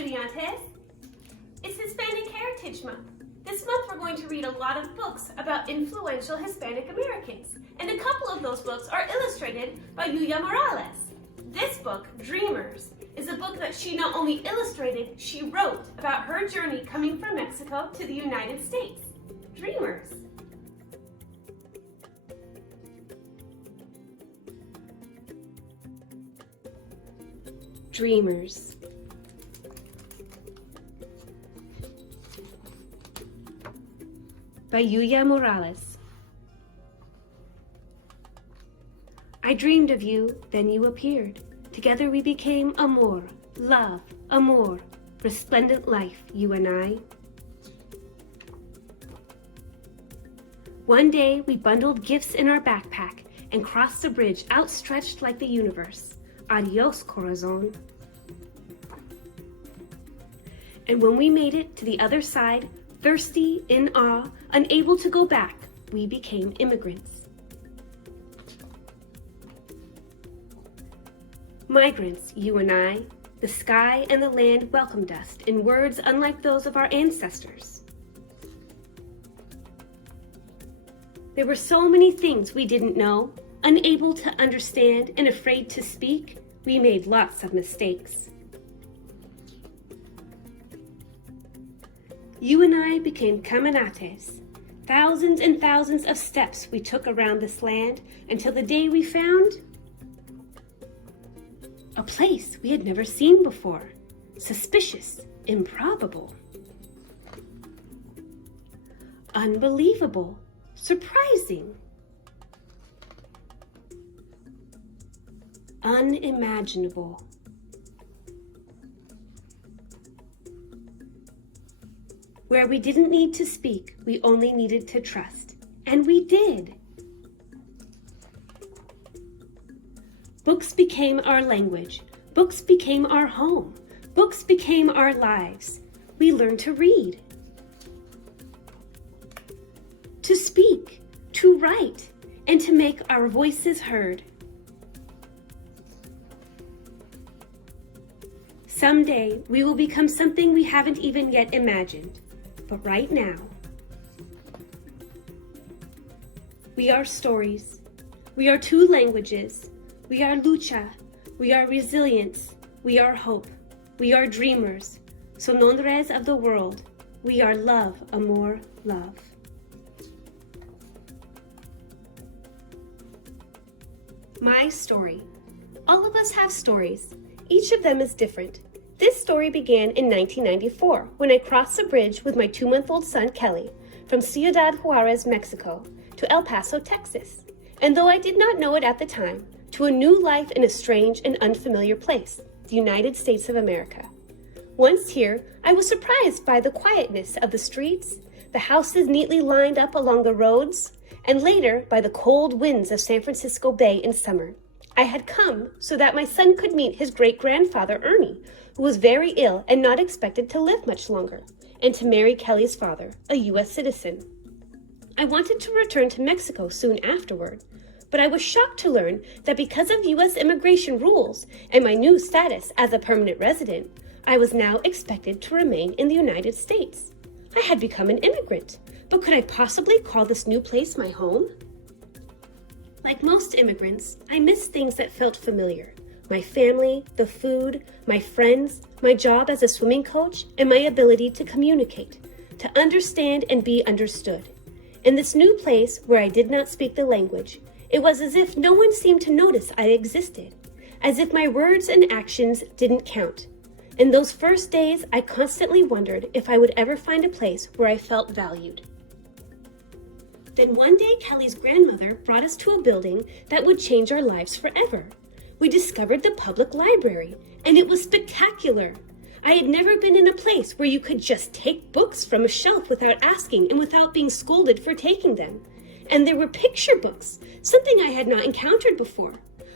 estudiantes! It's Hispanic Heritage Month. This month we're going to read a lot of books about influential Hispanic Americans, and a couple of those books are illustrated by Yuyi Morales. This book, Dreamers, is a book that she not only illustrated, she wrote about her journey coming from Mexico to the United States. Dreamers. Dreamers. By Yuyi Morales. I dreamed of you, then you appeared. Together we became amor, love, amor, resplendent life, you and I. One day we bundled gifts in our backpack and crossed the bridge outstretched like the universe. Adios, corazon. And when we made it to the other side, thirsty, in awe, unable to go back, we became immigrants. Migrants, you and I, the sky and the land welcomed us in words unlike those of our ancestors. There were so many things we didn't know, unable to understand and afraid to speak. We made lots of mistakes. You and I became caminates. Thousands and thousands of steps we took around this land until the day we found a place we had never seen before. Suspicious, improbable, unbelievable, surprising, unimaginable. Where we didn't need to speak, we only needed to trust. And we did. Books became our language. Books became our home. Books became our lives. We learned to read, to speak, to write, and to make our voices heard. Someday, we will become something we haven't even yet imagined. But right now, we are stories. We are two languages. We are lucha. We are resilience. We are hope. We are dreamers. Sonondres of the world. We are love, amor, love. My story. All of us have stories. Each of them is different. This story began in 1994 when I crossed the bridge with my 2-month-old son, Kelly, from Ciudad Juarez, Mexico, to El Paso, Texas, and though I did not know it at the time, to a new life in a strange and unfamiliar place, the United States of America. Once here, I was surprised by the quietness of the streets, the houses neatly lined up along the roads, and later by the cold winds of San Francisco Bay in summer. I had come so that my son could meet his great-grandfather, Ernie, who was very ill and not expected to live much longer, and to marry Kelly's father, a U.S. citizen. I wanted to return to Mexico soon afterward, but I was shocked to learn that because of U.S. immigration rules and my new status as a permanent resident, I was now expected to remain in the United States. I had become an immigrant, but could I possibly call this new place my home? Like most immigrants, I missed things that felt familiar. My family, the food, my friends, my job as a swimming coach, and my ability to communicate, to understand and be understood. In this new place where I did not speak the language, it was as if no one seemed to notice I existed, as if my words and actions didn't count. In those first days, I constantly wondered if I would ever find a place where I felt valued. Then one day, Kelly's grandmother brought us to a building that would change our lives forever. We discovered the public library, and it was spectacular. I had never been in a place where you could just take books from a shelf without asking and without being scolded for taking them. And there were picture books, something I had not encountered before.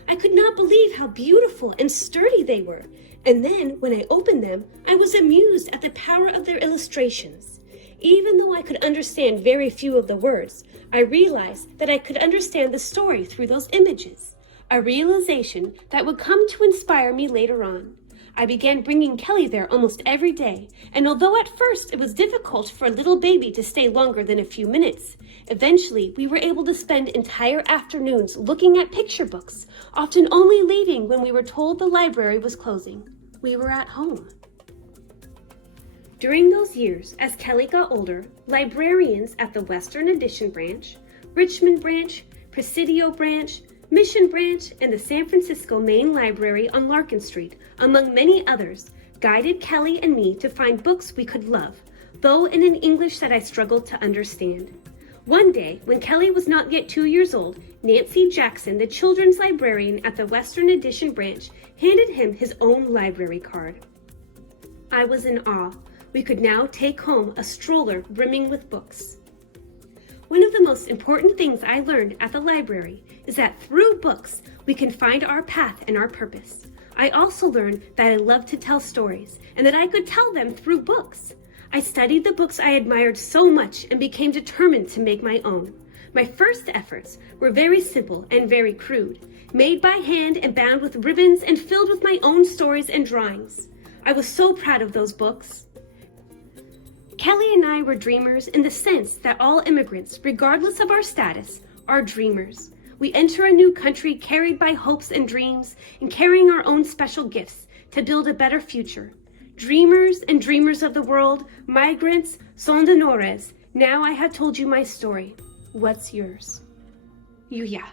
I could not believe how beautiful and sturdy they were. And then, when I opened them, I was amused at the power of their illustrations. Even though I could understand very few of the words, I realized that I could understand the story through those images. A realization that would come to inspire me later on. I began bringing Kelly there almost every day, and although at first it was difficult for a little baby to stay longer than a few minutes, eventually we were able to spend entire afternoons looking at picture books, often only leaving when we were told the library was closing. We were at home. During those years, as Kelly got older, librarians at the Western Addition Branch, Richmond Branch, Presidio Branch, Mission Branch, and the San Francisco Main Library on Larkin Street, among many others, guided Kelly and me to find books we could love, though in an English that I struggled to understand. One day, when Kelly was not yet 2 years old, Nancy Jackson, the children's librarian at the Western Addition Branch, handed him his own library card. I was in awe. We could now take home a stroller brimming with books. One of the most important things I learned at the library is that through books, we can find our path and our purpose. I also learned that I love to tell stories and that I could tell them through books. I studied the books I admired so much and became determined to make my own. My first efforts were very simple and very crude, made by hand and bound with ribbons and filled with my own stories and drawings. I was so proud of those books. Kelly and I were dreamers in the sense that all immigrants, regardless of our status, are dreamers. We enter a new country carried by hopes and dreams and carrying our own special gifts to build a better future. Dreamers and dreamers of the world, migrants, soñadores, now I have told you my story. What's yours? Yuya.